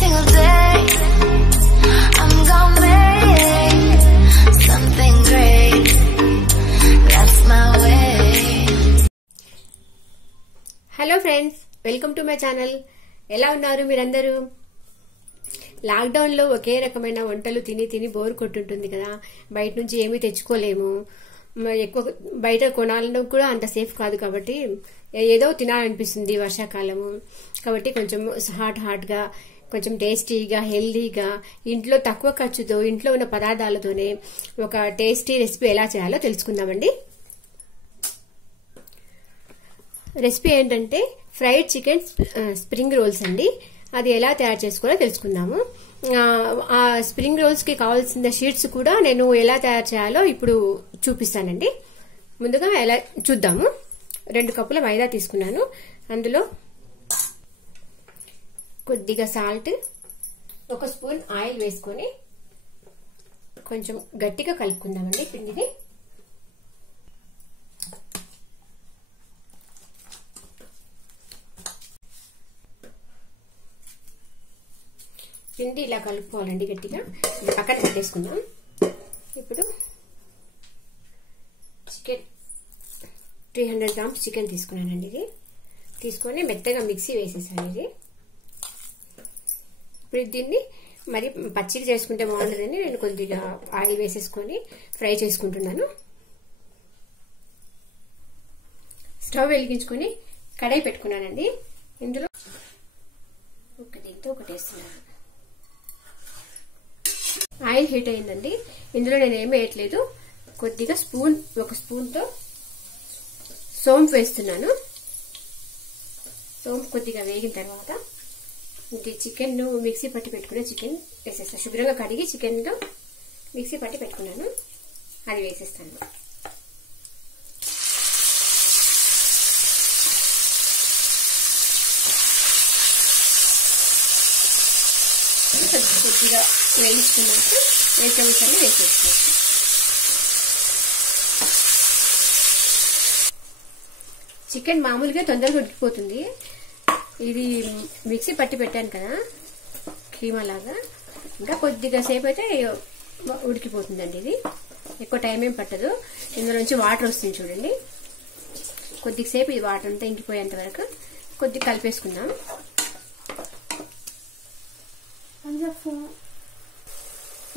single day. I'm gonna make something great. That's my way. Hello friends, welcome to my channel. ఎలా ఉన్నారు మీరందరూ? Lockdown లో ఒకే రకమైన వంటలు తిని తిని బోర్ కొట్టుంటుంది కదా. బయట నుంచి ఏమీ తెచ్చుకోలేము, ఎక్కువ బయట కొనాలన్నా కూడా అంత సేఫ్ కాదు. కాబట్టి ఏదో తినాలనిపిస్తుంది వర్షాకాలము కాబట్టి. కొంచెం హాట్ గా, కొంచెం టేస్టీగా, హెల్దీగా, ఇంట్లో తక్కువ ఖర్చుతో, ఇంట్లో ఉన్న పదార్థాలతోనే ఒక టేస్టీ రెసిపీ ఎలా చేయాలో తెలుసుకుందామండి. రెసిపీ ఏంటంటే ఫ్రైడ్ చికెన్ స్ప్రింగ్ రోల్స్ అండి. అది ఎలా తయారు చేసుకోవాలో తెలుసుకుందాము. ఆ స్ప్రింగ్ రోల్స్ కి కావాల్సిన షీట్స్ కూడా నేను ఎలా తయారు చేయాలో ఇప్పుడు చూపిస్తానండి. ముందుగా ఎలా చూద్దాము. 2 కప్పుల మైదా తీసుకున్నాను. అందులో కొద్దిగా సాల్ట్, 1 స్పూన్ ఆయిల్ వేసుకొని కొంచెం గట్టిగా కలుపుకుందామండి పిండిని. పిండి ఇలా కలుపుకోవాలండి గట్టిగా. పక్కన పెట్టేసుకుందాం. ఇప్పుడు చికెన్ 300 గ్రామ్స్ చికెన్ తీసుకున్నానండి. ఇది తీసుకొని మెత్తగా మిక్సీ వేసేసాను. ఇది ఇప్పుడు దీన్ని మరి పచ్చిగా చేసుకుంటే బాగుంటుందని నేను కొద్దిగా ఆయిల్ వేసేసుకొని ఫ్రై చేసుకుంటున్నాను. స్టవ్ వెలిగించుకొని కడాయి పెట్టుకున్నానండి. ఇందులో ఒకటి వేస్తున్నాను. ఆయిల్ హీట్ అయిందండి. ఇందులో నేను ఏమీ వేయట్లేదు. కొద్దిగా 1 స్పూన్తో సోంపు వేస్తున్నాను. సోంపు కొద్దిగా వేగిన తర్వాత ఇది చికెన్ మిక్సీ పట్టి పెట్టుకున్న చికెన్ వేసేస్తాను. శుభ్రంగా కడిగి చికెన్లో మిక్సీ పట్టి పెట్టుకున్నాను, అది వేసేస్తాను. కొద్దిగా వేయించుకున్నాక వెజిటబుల్స్ అన్ని వేసేసుకోవచ్చు. చికెన్ మామూలుగా తొందరగా ఉడికిపోతుంది. ఇది మిక్సీ పట్టి పెట్టాను కదా కీమా లాగా, ఇంకా కొద్దిగా సేపు అయితే ఉడికిపోతుందండి. ఇది ఎక్కువ టైం ఏం పట్టదు. ఇందులో నుంచి వాటర్ వస్తుంది చూడండి. కొద్దిగా సేపు ఈ వాటర్ అంతా ఇంకిపోయేంత వరకు కొద్దిగా కలిపేసుకుందాం.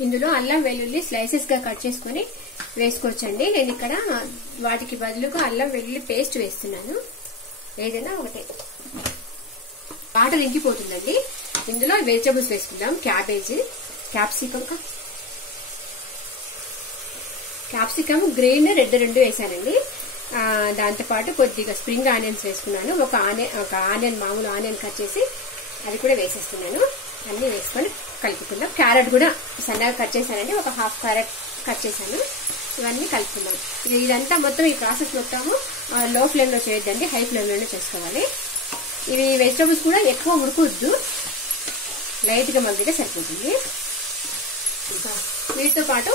ఇందులో అల్లం వెల్లుల్లి స్లైసెస్ గా కట్ చేసుకుని వేసుకోవచ్చండి. నేను ఇక్కడ వాటికి బదులుగా అల్లం వెల్లుల్లి పేస్ట్ వేస్తున్నాను. ఏదైనా ఒకటే. వాటర్ ఇంకిపోతుందండి. ఇందులో వెజిటబుల్స్ వేసుకుందాం. క్యాప్సికమ్ గ్రీన్, రెడ్ 2 వేసానండి. దాంతోపాటు కొద్దిగా స్ప్రింగ్ ఆనియన్స్ వేసుకున్నాను. ఒక ఆనియన్, మామూలు ఆనియన్ కట్ చేసి అది కూడా వేసేస్తున్నాను. అన్ని వేసుకొని కలుపుకుందాం. క్యారెట్ కూడా సన్నగా కట్ చేశానండి. ఒక హాఫ్ క్యారెట్ కట్ చేశాను. ఇవన్నీ కలుపుకుందాం. ఇదంతా మొత్తం ఈ ప్రాసెస్ మొత్తము లో ఫ్లేమ్ లో చేయొద్దండి, హై ఫ్లేమ్ లోనే చేసుకోవాలి. ఇవి వెజిటబుల్స్ కూడా ఎక్కువ ఉడకొద్దు, లైట్ గా మగ్గితే సరిపోతుంది. వీటితో పాటు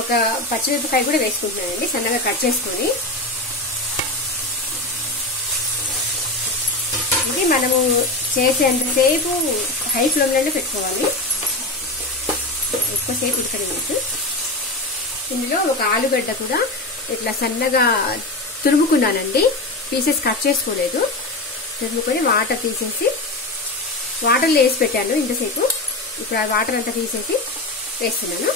ఒక పచ్చిమిరపకాయ కూడా వేసుకుంటున్నానండి, సన్నగా కట్ చేసుకొని. ఇది మనము చేసేంతసేపు హై ఫ్లేమ్ లోనే పెట్టుకోవాలి, ఎక్కువసేపు ఉడకనివ్వద్దు. ఇందులో ఒక ఆలుగడ్డ కూడా ఇట్లా సన్నగా తురుముకున్నానండి, పీసెస్ కట్ చేసుకోలేదు. తురుముకొని వాటర్ తీసేసి వాటర్లో వేసి పెట్టాను ఇంతసేపు. ఇప్పుడు ఆ వాటర్ అంతా తీసేసి వేస్తున్నాను.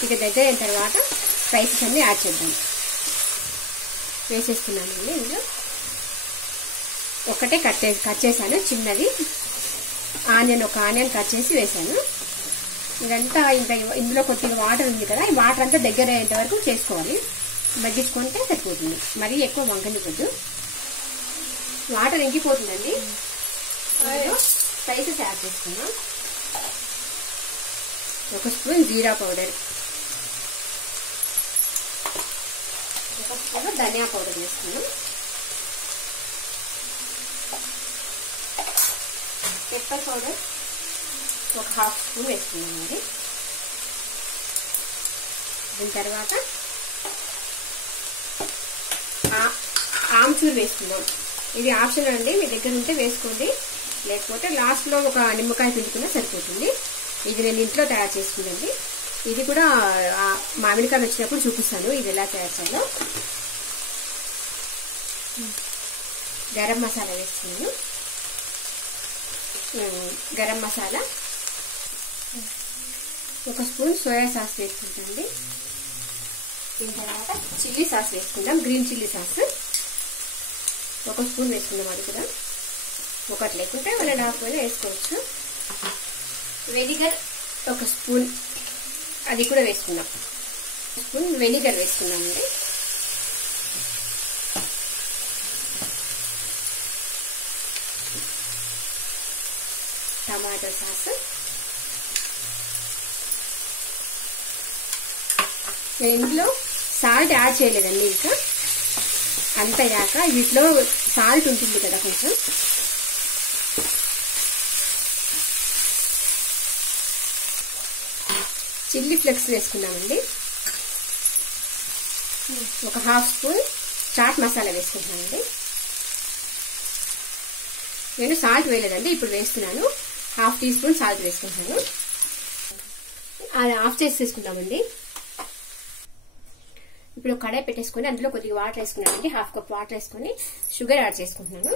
కొద్దిగా దగ్గర అయిన తర్వాత స్పైసెస్ అన్ని యాడ్ చేద్దాం. వేసేస్తున్నాను అండి. ఇందులో ఒకటే కట్ చేశాను, చిన్నది ఆనియన్, ఒక ఆనియన్ కట్ చేసి వేసాను. ఇదంతా ఇంకా ఇందులో కొద్దిగా వాటర్ ఉంది కదా, ఈ వాటర్ అంతా దగ్గర అయ్యేంత వరకు చేసుకోవాలి, మగ్గించుకుంటే సరిపోతుంది. మరీ ఎక్కువ వంకనివ్వద్దు, వాటర్ ఇంకిపోతుందండి. స్పైసెస్ యాడ్ చేసుకున్నాం. 1 స్పూన్ జీరా పౌడర్, 1 స్పూన్ ధనియా పౌడర్ వేసుకున్నాం. పెప్పర్ పౌడర్ ఒక హాఫ్ స్పూన్ వేసుకున్నామండి. దీని తర్వాత ఆమ్చూర్ వేసుకుందాం. ఇది ఆప్షనల్ అండి, మీ దగ్గర ఉంటే వేసుకోండి, లేకపోతే లాస్ట్లో ఒక నిమ్మకాయ పిండుకున్నా సరిపోతుంది. ఇది నేను ఇంట్లో తయారు చేసుకుందండి. ఇది కూడా మామిడికాయలు వచ్చినప్పుడు చూపిస్తాను ఇది ఎలా తయారు చేయాలో. గరం మసాలా వేస్తున్నాను. Garam masala, 1 spoon soya sauce వేసుకుంటాండి. దీని తర్వాత చిల్లీ సాస్ వేసుకుందాం, గ్రీన్ చిల్లీ సాస్ 1 స్పూన్ వేసుకుందాం. అది కూడా ఒకటి లేకుంటే 1.5 వేసుకోవచ్చు. వెనిగర్ 1 స్పూన్, అది కూడా వేసుకుందాం. 1 స్పూన్ వెనిగర్ వేసుకుందామండి. టమాటో సాస్, నేను ఇందులో సాల్ట్ యాడ్ చేయలేదండి. ఇంకా అంతయ్యాక వీటిలో సాల్ట్ ఉంటుంది కదా కొంచెం, చిల్లీ ఫ్లేక్స్ వేసుకున్నామండి. 1/2 స్పూన్ చాట్ మసాలా వేసుకుంటున్నానండి. నేను సాల్ట్ వేయలేదండి, ఇప్పుడు వేస్తున్నాను. 1/2 టీ స్పూన్ సాల్ట్ వేసుకుంటాను. అది ఆఫ్ చేసి తీసుకుందామండి. ఇప్పుడు కడాయి పెట్టేసుకొని అందులో కొద్దిగా వాటర్ వేసుకున్నానండి. 1/2 కప్ వాటర్ వేసుకొని షుగర్ యాడ్ చేసుకుంటున్నాను.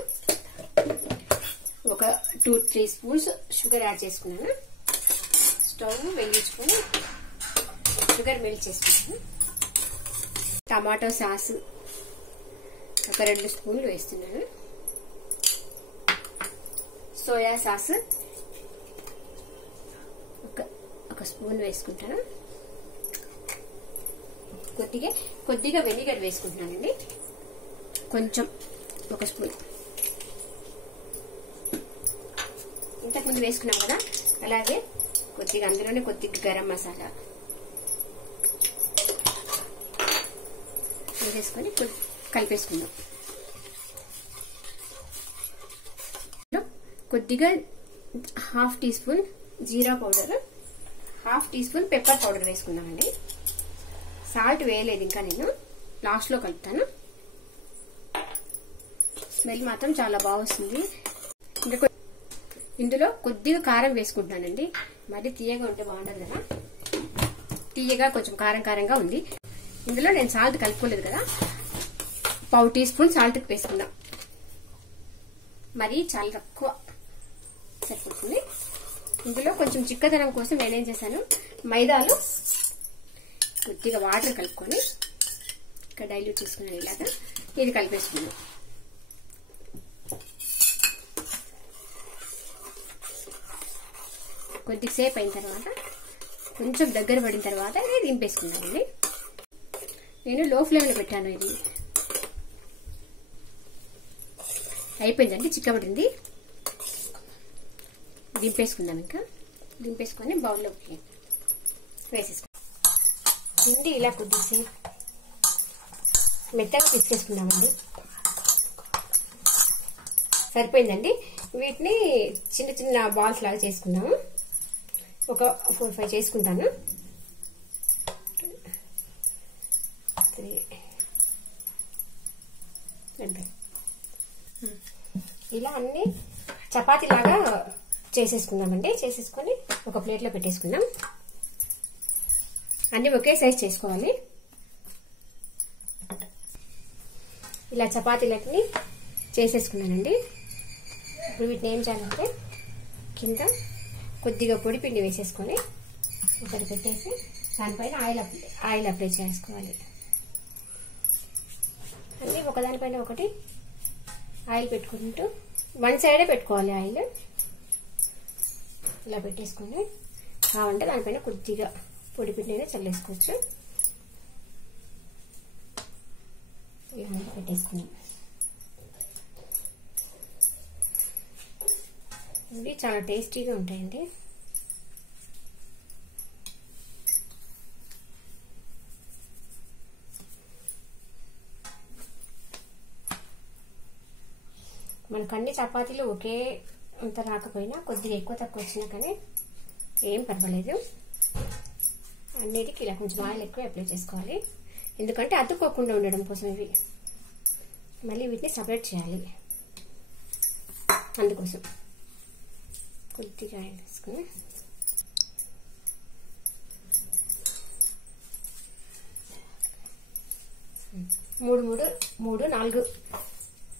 ఒక 2-3 స్పూన్స్ షుగర్ యాడ్ చేసుకున్నాను. స్టవ్ వెలిగించుకొని షుగర్ మెల్ట్ చేసుకుంటాను. టమాటో సాస్ ఒక 2 స్పూన్లు వేస్తున్నాను. సోయా సాస్ ఒక స్పూన్ వేసుకుంటాను. కొద్దిగా వెనిగర్ వేసుకుంటున్నానండి, కొంచెం 1 స్పూన్. ఇంతకుముందు వేసుకున్నాం కదా, అలాగే కొద్దిగా అందులోనే కొద్దిగా గరం మసాలా వేసుకొని కలిపేసుకుందాం. కొద్దిగా 1/2 teaspoon jeera powder, 1/2 teaspoon pepper powder వేసుకుందామండి. సాల్ట్ వేయలేదు ఇంకా, నేను లాస్ట్ లో కలుపుతాను. స్మెల్ మాత్రం చాలా బాగా వస్తుంది. ఇంకా ఇందులో కొద్దిగా కారం వేసుకుంటున్నానండి, మరి తీయగా ఉంటే బాగుండదు కదా, తీయగా కొంచెం కారం కారంగా ఉంది. ఇందులో నేను సాల్ట్ కలుపుకోలేదు కదా, 1/2 టీ స్పూన్ సాల్ట్ వేసుకుందాం. మరి చాలా తక్కువ సరిపోతుంది. ఇందులో కొంచెం చిక్కదనం కోసం నేనేం చేశాను, మైదాలో కొద్దిగా వాటర్ కలుపుకొని ఇక్కడ డైల్యూట్ చేసుకున్నాను. ఇలాగా ఇది కలిపేసుకున్నాను. కొద్దిసేపు అయిన తర్వాత కొంచెం దగ్గర పడిన తర్వాత ఇది దింపేసుకున్నానండి. నేను లో ఫ్లేమ్లో పెట్టాను. ఇది అయిపోయిందండి, చిక్కబడింది. దింపేసుకుందాం. ఇంకా దింపేసుకొని బౌల్లోకి వేసేసుకుందాం. పిండి ఇలా కొద్దిసేపు మెత్తగా పిసికేసుకుందామండి. సరిపోయిందండి. వీటిని చిన్న చిన్న బాల్స్ లాగా చేసుకుందాము. ఒక 4-5 చేసుకుంటాను. 3 ఇలా అన్ని చపాతీ లాగా చేసేసుకుందామండి. చేసేసుకొని ఒక ప్లేట్లో పెట్టేసుకుందాం. అన్ని ఒకే సైజ్ చేసుకోవాలి. ఇలా చపాతీలకి చేసేసుకున్నానండి. ఇప్పుడు వీటిని ఏం చేయాలంటే కింద కొద్దిగా పొడి పిండి వేసేసుకొని ఒకటి పెట్టేసి దానిపైన ఆయిల్ అప్లై చేసుకోవాలి. అన్నీ ఒకదానిపైన ఒకటి ఆయిల్ పెట్టుకుంటూ 1 సైడే పెట్టుకోవాలి. ఆయిల్ ఇలా పెట్టేసుకొని కావాలంటే దానిపైన కొద్దిగా పొడి పిండినే చల్లేసుకోవచ్చు. ఇలా పెట్టేసుకున్నాం. ఇవి చాలా టేస్టీగా ఉంటాయండి. మనకు అన్ని చపాతీలు ఒకే అంత రాకపోయినా కొద్దిగా ఎక్కువ తక్కువ వచ్చినా కానీ ఏం పర్వాలేదు. అన్నిటికీ ఇలా కొంచెం ఆయిల్ ఎక్కువ అప్లై చేసుకోవాలి, ఎందుకంటే అతుక్కోకుండా ఉండడం కోసం. ఇవి మళ్ళీ వీటిని సపరేట్ చేయాలి. అందుకోసం కొద్దిగా ఆయిల్ వేసుకుని మూడు 4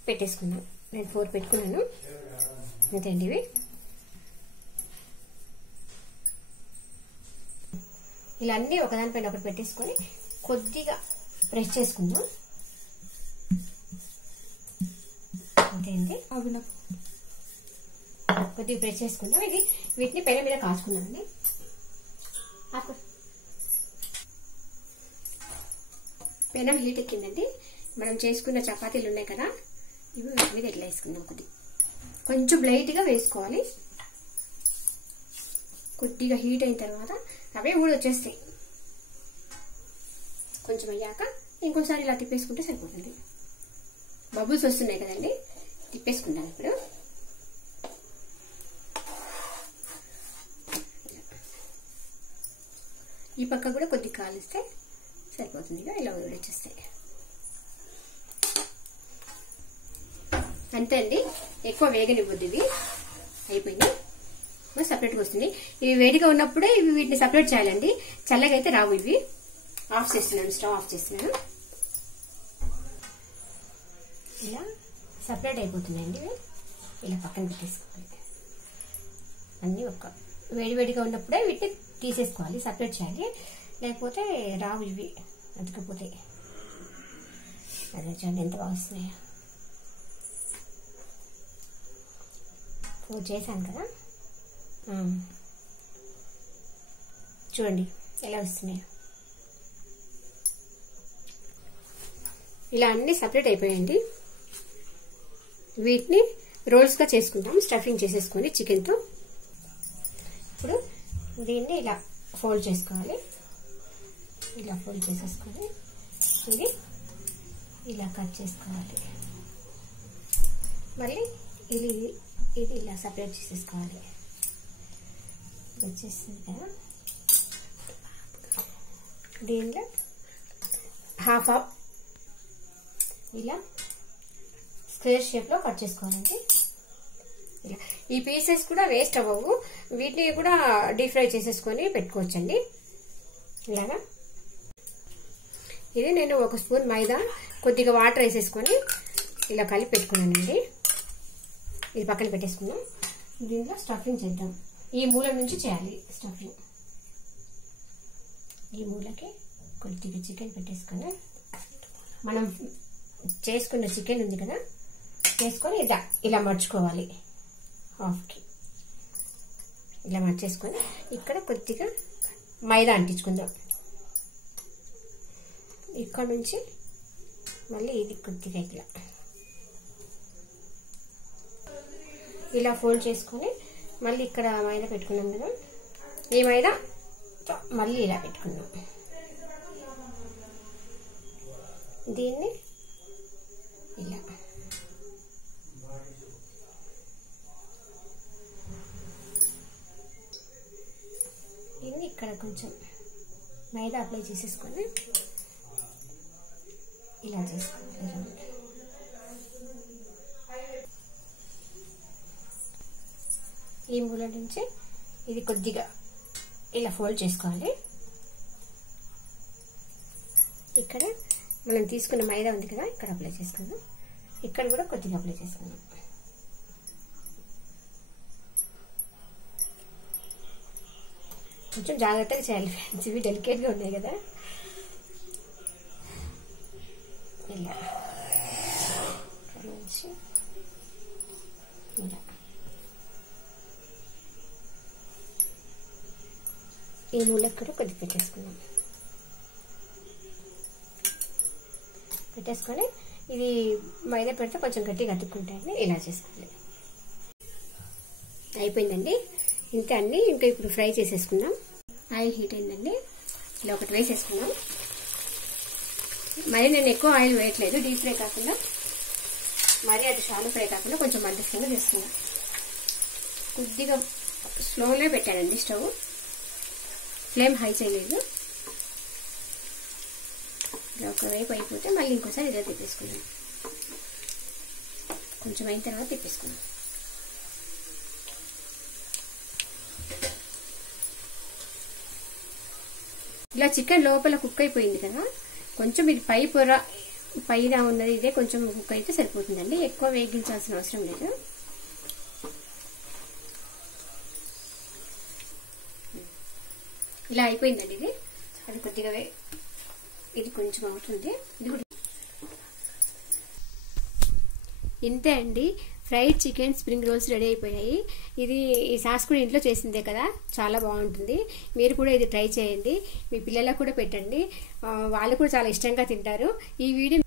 పెట్టేసుకున్నాను. నేను 4 పెట్టుకున్నాను. అంతేండి. ఇవి ఇలా అన్నీ ఒకదానిపైన ఒకటి పెట్టేసుకొని కొద్దిగా ప్రెస్ చేసుకుందాం. అంతేండి. కొద్దిగా ప్రెస్ చేసుకుందాం. వీటిని పెనం మీద కాచుకుందామండి. పెనం హీట్ ఎక్కిందండి. మనం చేసుకున్న చపాతీలు ఉన్నాయి కదా, ఇవి వీటి మీద ఎట్లా వేసుకుందాం. కొంచెం లైట్గా వేసుకోవాలి. కొద్దిగా హీట్ అయిన తర్వాత అవే ఊడొచ్చేస్తాయి. కొంచెం అయ్యాక ఇంకోసారి ఇలా తిప్పేసుకుంటే సరిపోతుంది. బబుల్స్ వస్తున్నాయి కదండి, తిప్పేసుకుందాం. ఇప్పుడు ఈ పక్క కూడా కొద్దిగా కాలిస్తే సరిపోతుంది. ఇలా ఊడొచ్చేస్తాయి. అంతే అండి. ఎక్కువ వేగనివ్వద్దు. ఇవి అయిపోయింది. సపరేట్గా వస్తుంది. ఇవి వేడిగా ఉన్నప్పుడే వీటిని సపరేట్ చేయాలండి. చల్లగా అయితే రావు. ఇవి ఆఫ్ చేస్తున్నాను. స్టవ్ ఆఫ్ చేస్తున్నాను. ఇలా సపరేట్ అయిపోతున్నాయండి. ఇలా పక్కన పెట్టేసుకోవాలి. అన్నీ వేడివేడిగా ఉన్నప్పుడే వీటిని తీసేసుకోవాలి, సపరేట్ చేయాలి. లేకపోతే రావు. ఇవి అతుకపోతాయి. అదే చూడండి ఎంత బాగా వస్తున్నాయో. 4 చేశాను కదా, చూడండి ఎలా వస్తున్నాయో. ఇలా అన్ని సపరేట్ అయిపోయాయండి. వీటిని రోల్స్గా చేసుకుంటాం, స్టఫింగ్ చేసేసుకొని చికెన్తో. ఇప్పుడు దీన్ని ఇలా ఫోల్డ్ చేసుకోవాలి. ఇలా ఫోల్డ్ చేసేసుకొని ఇది ఇలా కట్ చేసుకోవాలి. మళ్ళీ ఇది ఇలా సపరేట్ చేసేసుకోవాలి. వచ్చేసింది కదా. దీనిలో హాఫ్ ఇలా స్క్వేర్ షేప్లో కట్ చేసుకోవాలండి. ఇలా ఈ పీసెస్ కూడా వేస్ట్ అవ్వవు. వీటిని కూడా డీప్ ఫ్రై చేసేసుకొని పెట్టుకోవచ్చండి. ఇలాగా ఇది నేను 1 స్పూన్ మైదా, కొద్దిగా వాటర్ వేసేసుకొని ఇలా కలిపి పెట్టుకున్నానండి. ఇది పక్కన పెట్టేసుకున్నాం. దీంట్లో స్టఫింగ్ చేద్దాం. ఈ మూల నుంచి చేయాలి స్టఫింగ్. ఈ మూలకి కొద్దిగా చికెన్ పెట్టేసుకొని మనం చేసుకున్న చికెన్ ఉంది కదా, చేసుకొని ఇలా మర్చుకోవాలి. హాఫ్కి ఇలా మర్చేసుకొని ఇక్కడ కొద్దిగా మైదా అంటించుకుందాం. ఇక్కడ నుంచి మళ్ళీ ఇది కొద్దిగా ఇలా ఫోల్డ్ చేసుకొని మళ్ళీ ఇక్కడ మైదా పెట్టుకున్నాం కదా, ఈ మైదా మళ్ళీ ఇలా పెట్టుకున్నాం. దీన్ని ఇలా దీన్ని ఇక్కడ కొంచెం మైదా అప్లై చేసేసుకొని ఇలా చేసుకోవాలి. ఈ మూల నుంచి ఇది కొద్దిగా ఇలా ఫోల్డ్ చేసుకోవాలి. ఇక్కడ మనం తీసుకున్న మైదా ఉంది కదా, ఇక్కడ అప్లై చేసుకుందాం. ఇక్కడ కూడా కొద్దిగా అప్లై చేసుకుందాం. కొంచెం జాగ్రత్తగా చేయాలి ఫ్రెండ్స్, ఇవి డెలికేట్గా ఉన్నాయి కదా. ఇలా ఇలా ఈ మూలకు కూడా కొద్దిగా పెట్టేసుకొని ఇది మైదా పెడితే కొంచెం గట్టిగా అతుక్కుంటాయని ఇలా చేసుకోవాలి. అయిపోయిందండి. ఇంకా అన్ని ఇంకా ఇప్పుడు ఫ్రై చేసేసుకుందాం. ఆయిల్ హీట్ అయిందండి. ఇలా ఒకటి వేసేసుకుందాం. మరి నేను ఎక్కువ ఆయిల్ వేయట్లేదు, డీప్ ఫ్రై కాకుండా మరి అది షాలో ఫ్రై కాకుండా కొంచెం మధ్యస్థంగా చేస్తున్నాను. కొద్దిగా స్లోలో పెట్టానండి స్టవ్, ఫ్లేమ్ హై చేయలేదు. ఇలా ఒకవైపు అయిపోతే మళ్ళీ ఇంకోసారి ఇలా తిప్పేసుకున్నాను. కొంచెం అయిన తర్వాత తిప్పేసుకుందాం. ఇలా చికెన్ లోపల కుక్ అయిపోయింది కదా, కొంచెం ఇది పై పొర పైన ఉన్నది ఇదే కొంచెం కుక్ అయితే సరిపోతుందండి, ఎక్కువ వేగించాల్సిన అవసరం లేదు. ఇలా అయిపోయిందండి ఇది. అది కొద్దిగా ఇది కొంచెం అవుతుంది. ఇది కూడా ఇంతే అండి, fried chicken spring rolls ready అయిపోయాయి. ఇది ఈ సాస్ కూడా ఇంట్లో చేసిందే కదా, చాలా బాగుంటుంది. మీరు కూడా ఇది ట్రై చేయండి, మీ పిల్లలకు కూడా పెట్టండి, వాళ్ళు కూడా చాలా ఇష్టంగా తింటారు. ఈ వీడియో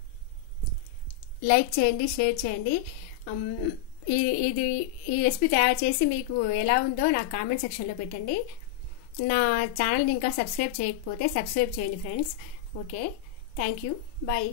లైక్ చేయండి, షేర్ చేయండి. ఈ రెసిపీ తయారు చేసి మీకు ఎలా ఉందో నాకు కామెంట్ సెక్షన్లో పెట్టండి. నా ఛానల్ని ఇంకా సబ్స్క్రైబ్ చేయకపోతే సబ్స్క్రైబ్ చేయండి friends. Okay, thank you, bye.